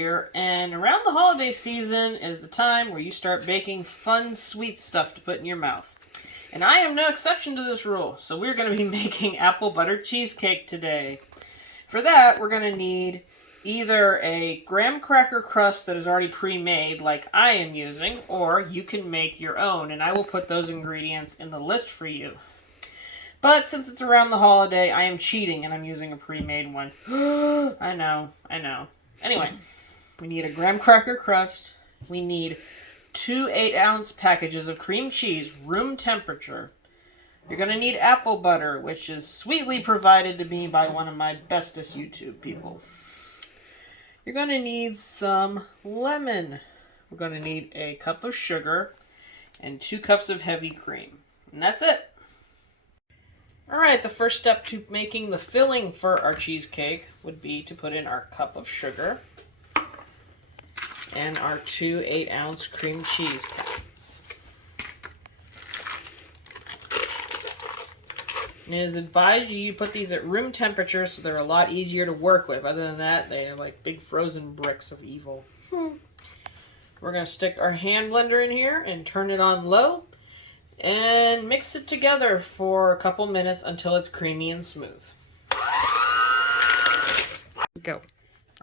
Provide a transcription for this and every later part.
here, and around the holiday season is the time where you start baking fun, sweet stuff to put in your mouth. And I am no exception to this rule, so we're going to be making apple butter cheesecake today. For that, we're going to need either a graham cracker crust that is already pre-made, like I am using, or you can make your own, and I will put those ingredients in the list for you. But since it's around the holiday, I am cheating and I'm using a pre-made one. I know. Anyway, we need a graham cracker crust. We need 2 8-ounce packages of cream cheese, room temperature. You're going to need apple butter, which is sweetly provided to me by one of my bestest YouTube people. You're going to need some lemon. We're going to need a cup of sugar and 2 cups of heavy cream. And that's it. Alright, the first step to making the filling for our cheesecake would be to put in our cup of sugar and our 2 8-ounce cream cheese packets. And it is advised you put these at room temperature so they're a lot easier to work with. Other than that, they are like big frozen bricks of evil. We're going to stick our hand blender in here and turn it on low. And mix it together for a couple minutes until it's creamy and smooth. Go.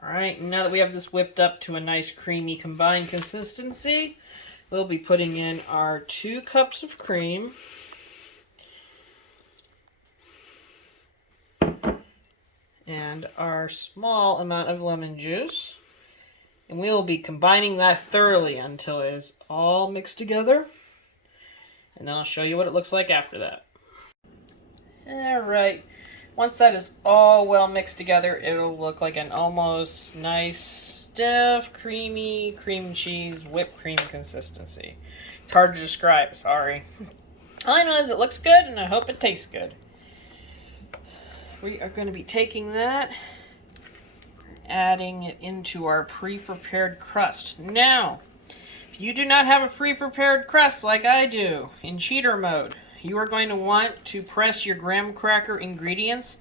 Alright, now that we have this whipped up to a nice creamy combined consistency, we'll be putting in our 2 cups of cream. And our small amount of lemon juice. And we will be combining that thoroughly until it is all mixed together. And then I'll show you what it looks like after that. Alright, once that is all well mixed together, it'll look like an almost nice, stiff, creamy cream cheese whipped cream consistency. It's hard to describe, sorry. All I know is it looks good and I hope it tastes good. We are going to be taking that, adding it into our pre-prepared crust. Now, you do not have a pre-prepared crust like I do in cheater mode. You are going to want to press your graham cracker ingredients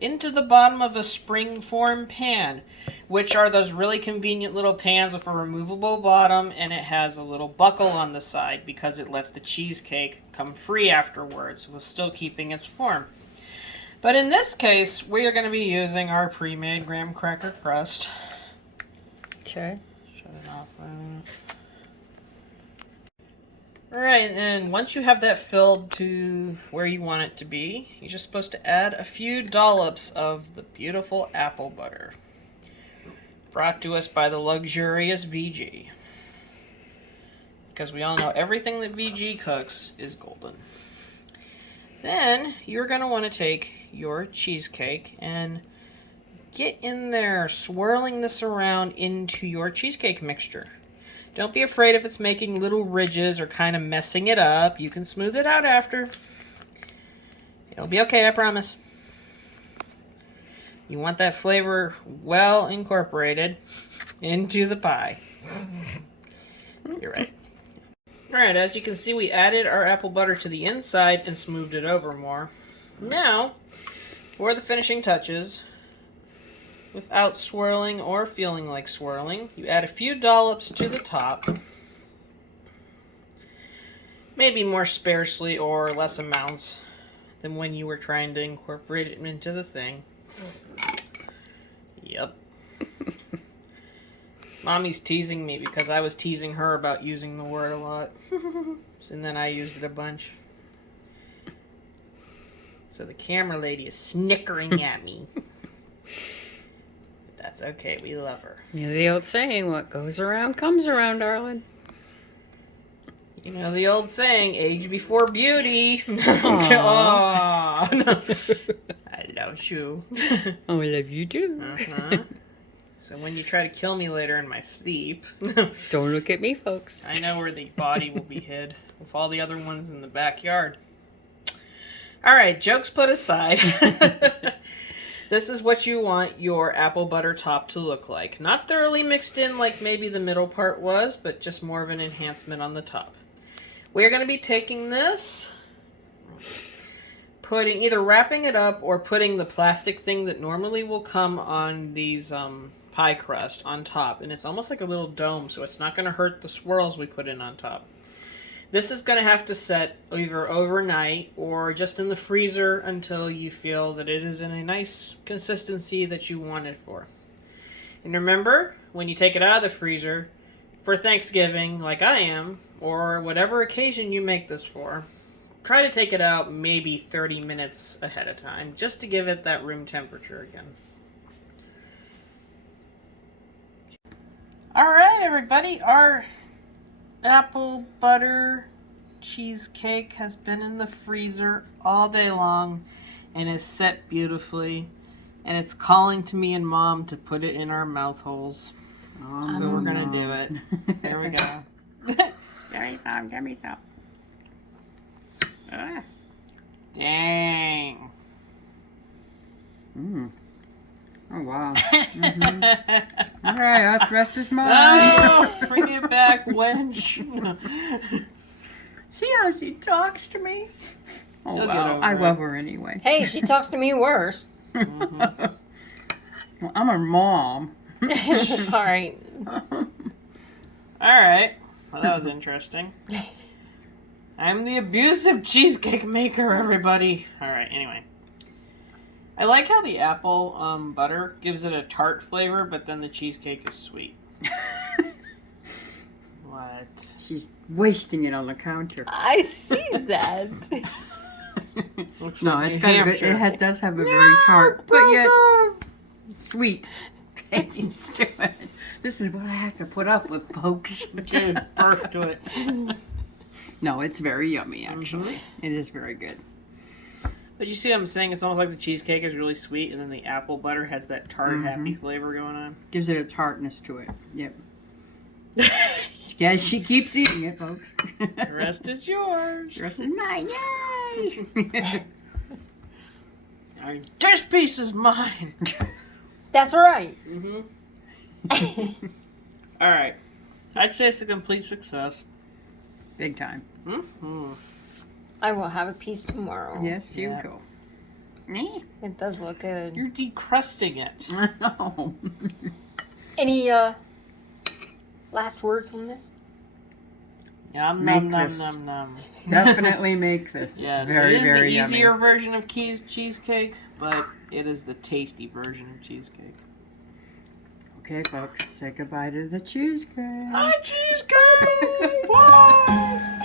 into the bottom of a spring-form pan, which are those really convenient little pans with a removable bottom, and it has a little buckle on the side because it lets the cheesecake come free afterwards while still keeping its form. But in this case, we are going to be using our pre-made graham cracker crust. Okay. Shut it off. Alright, and once you have that filled to where you want it to be, you're just supposed to add a few dollops of the beautiful apple butter. Brought to us by the luxurious VG. Because we all know everything that VG cooks is golden. Then, you're going to want to take your cheesecake and get in there swirling this around into your cheesecake mixture. Don't be afraid if it's making little ridges or kind of messing it up. You can smooth it out after. It'll be okay, I promise. You want that flavor well incorporated into the pie. You're right. Alright, as you can see, we added our apple butter to the inside and smoothed it over more. Now, for the finishing touches, without swirling or feeling like swirling, you add a few dollops to the top. Maybe more sparsely or less amounts than when you were trying to incorporate it into the thing. Yep. Mommy's teasing me because I was teasing her about using the word a lot. And then I used it a bunch. So the camera lady is snickering at me. That's okay, we love her. You know the old saying, what goes around comes around, darling. You know the old saying, age before beauty. Aww. Aww. I love you. I love you too. Uh-huh. So when you try to kill me later in my sleep... Don't look at me, folks. I know where the body will be hid, with all the other ones in the backyard. Alright, jokes put aside. This is what you want your apple butter top to look like. Not thoroughly mixed in like maybe the middle part was, but just more of an enhancement on the top. We're going to be taking this, either wrapping it up or putting the plastic thing that normally will come on these pie crust on top, and it's almost like a little dome, so it's not going to hurt the swirls we put in on top. This is going to have to set either overnight or just in the freezer until you feel that it is in a nice consistency that you want it for. And remember, when you take it out of the freezer for Thanksgiving, like I am, or whatever occasion you make this for, try to take it out maybe 30 minutes ahead of time, just to give it that room temperature again. Alright, everybody, our apple butter cheesecake has been in the freezer all day long and is set beautifully. And it's calling to me and Mom to put it in our mouth holes. So we're going to do it. There we go. Give me some. Dang. Mm. Oh, wow. Mm-hmm. All right, the rest is mine. Oh, bring it back, wench. See how she talks to me? Oh, You'll wow. I love her anyway. Hey, she talks to me worse. Mm-hmm. Well, I'm her mom. All right. Alright. Well, that was interesting. I'm the abusive cheesecake maker, everybody. Alright, anyway. I like how the apple butter gives it a tart flavor, but then the cheesecake is sweet. What? She's wasting it on the counter. I see that. Looks No, like it's New got a good, Hampshire. it does have a very tart, but yet sweet taste to it. This is what I have to put up with, folks. Give birth to it. No, it's very yummy, actually. Mm-hmm. It is very good. But you see what I'm saying? It's almost like the cheesecake is really sweet, and then the apple butter has that tart, Mm-hmm. happy flavor going on. Gives it a tartness to it. Yep. Yeah, she keeps eating it, folks. The rest is yours. The rest is mine. Yay! This piece is mine. That's right. Mm-hmm. All right. I'd say it's a complete success. Big time. Mm-hmm. I will have a piece tomorrow. Yes, you Yeah. go. Me? It does look good. You're decrusting it. I know. Any last words on this? Yum, Make nom, nom, this. nom, nom. Definitely make this. Yes, It's very, it is very the yummy. easier version of cheesecake, but it is the tasty version of cheesecake. Okay, folks, say goodbye to the cheesecake. Hi, cheesecake! Bye!